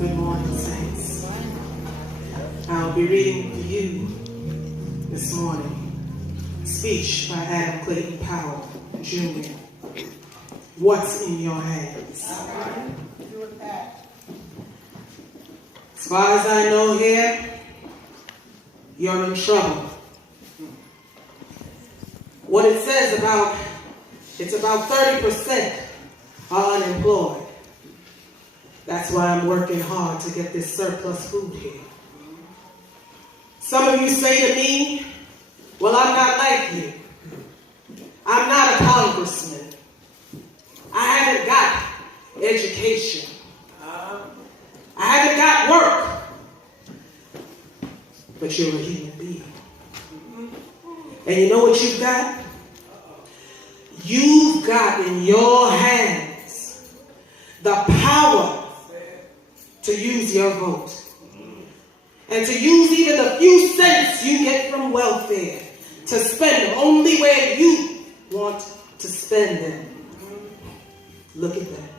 Good morning, saints. I'll be reading for you this morning a speech by Clayton Powell, Jr. What's in your hands? As far as I know here, you're in trouble. What it says about, it's about 30% are unemployed. That's why I'm working hard to get this surplus food here. Some of you say to me, well, I'm not like you. I'm not a congressman. I haven't got education. I haven't got work. But you're a human being. And you know what you've got? You've got in your hands the power to use your vote. And to use even the few cents you get from welfare to spend them only where you want to spend them. Look at that.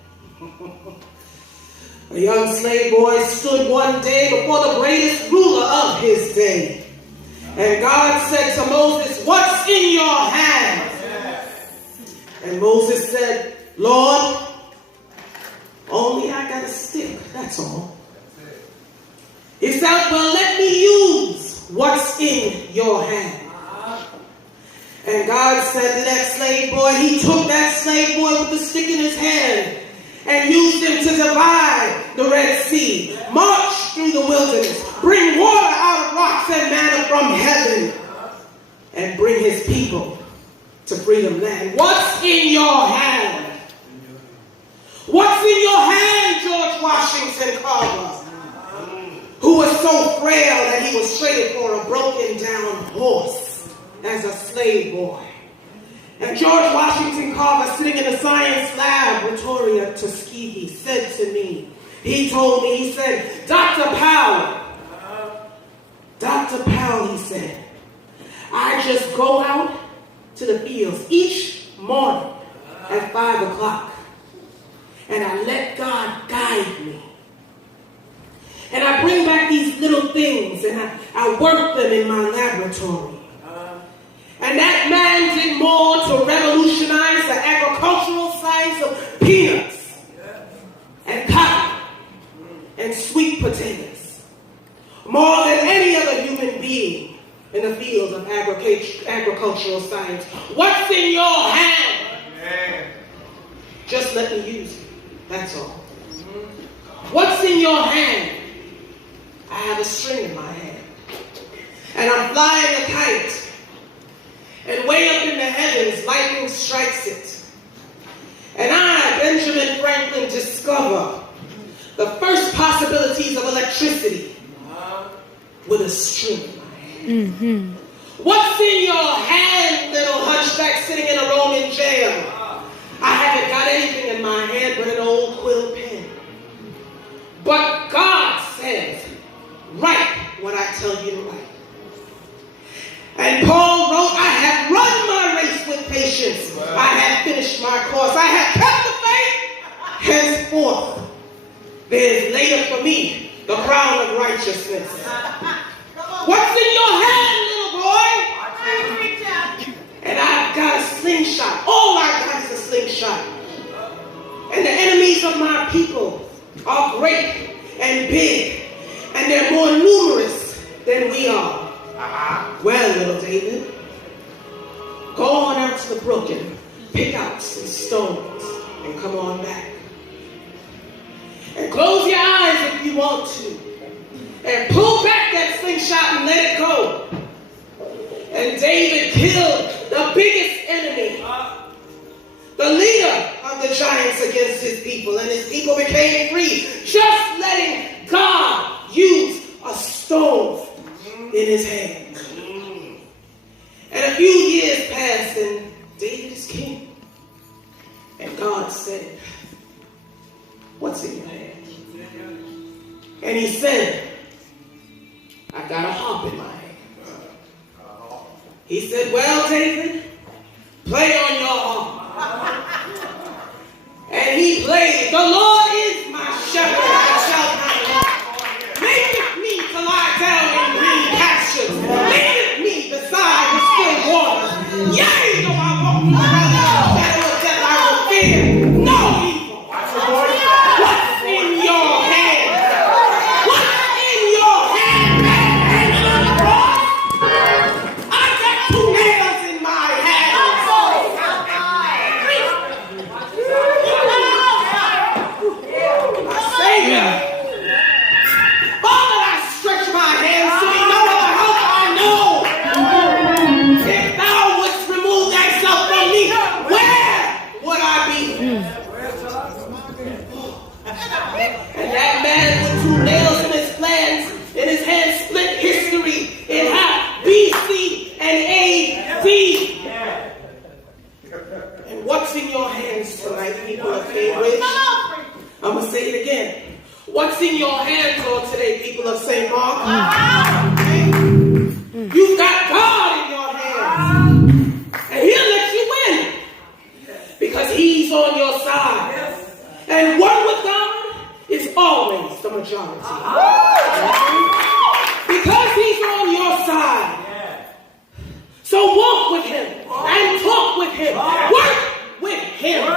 A young slave boy stood one day before the greatest ruler of his day. And God said to Moses, what's in your hands? And Moses said, Lord, only I got a stick, that's all. He said, well, let me use what's in your hand. And God said to that slave boy, he took that slave boy with the stick in his hand and used him to divide the Red Sea, march through the wilderness, bring water out of rocks and manna from heaven, and bring his people to freedom land. What's in your hand? What's in your hand, George Washington Carver, who was so frail that he was traded for a broken down horse as a slave boy? And George Washington Carver, sitting in the science laboratory at Tuskegee, said to me, he told me, he said, Dr. Powell, he said, I just go out to the fields each morning at 5 o'clock. And I let God guide me. And I bring back these little things and I work them in my laboratory. And that man did more to revolutionize the agricultural science of peanuts and cotton and sweet potatoes, more than any other human being in the field of agricultural science. What's in your hand? Just let me use it. That's all. What's in your hand? I have a string in my hand. And I'm flying a kite. And way up in the heavens, lightning strikes it. And I, Benjamin Franklin, discover the first possibilities of electricity with a string in my hand. Mm-hmm. What's in your hand, little hunchback sitting in a Roman jail? I haven't got anything in my hand but an old quill pen. But God says, write what I tell you to write. And Paul wrote, I have run my race with patience. Wow. I have finished my course. I have kept the faith. Henceforth, there is laid up for me the crown of righteousness. What's in your hand, little boy? And I've got a slingshot. All I've got is a slingshot. And the enemies of my people are great and big, and they're more numerous than we are. Well, little David, go on out to the brook and pick out some stones and come on back. And close your eyes if you want to. And pull back that slingshot and let it go. And David killed the biggest enemy, the leader of the giants against his people. And his people became free, just letting God use a stone in his hand. And a few years passed and David is king. And God said, what's in your hand? And he said, I've got a harp in my hand. He said, well, David, play on your harp. And he played, the Lord is my shepherd, I shall not want. And that man with 2 nails in his plans, in his hand, split history in half, BC and AD. And what's in your hands tonight, people of Cambridge? I'm going to say it again. What's in your hands, Lord, today, people of St. Mark? Okay? You've got God in your hands. And he'll let you win. Because he's on your side. And one with God is always the majority. Because he's on your side. So walk with him and talk with him. Work with him.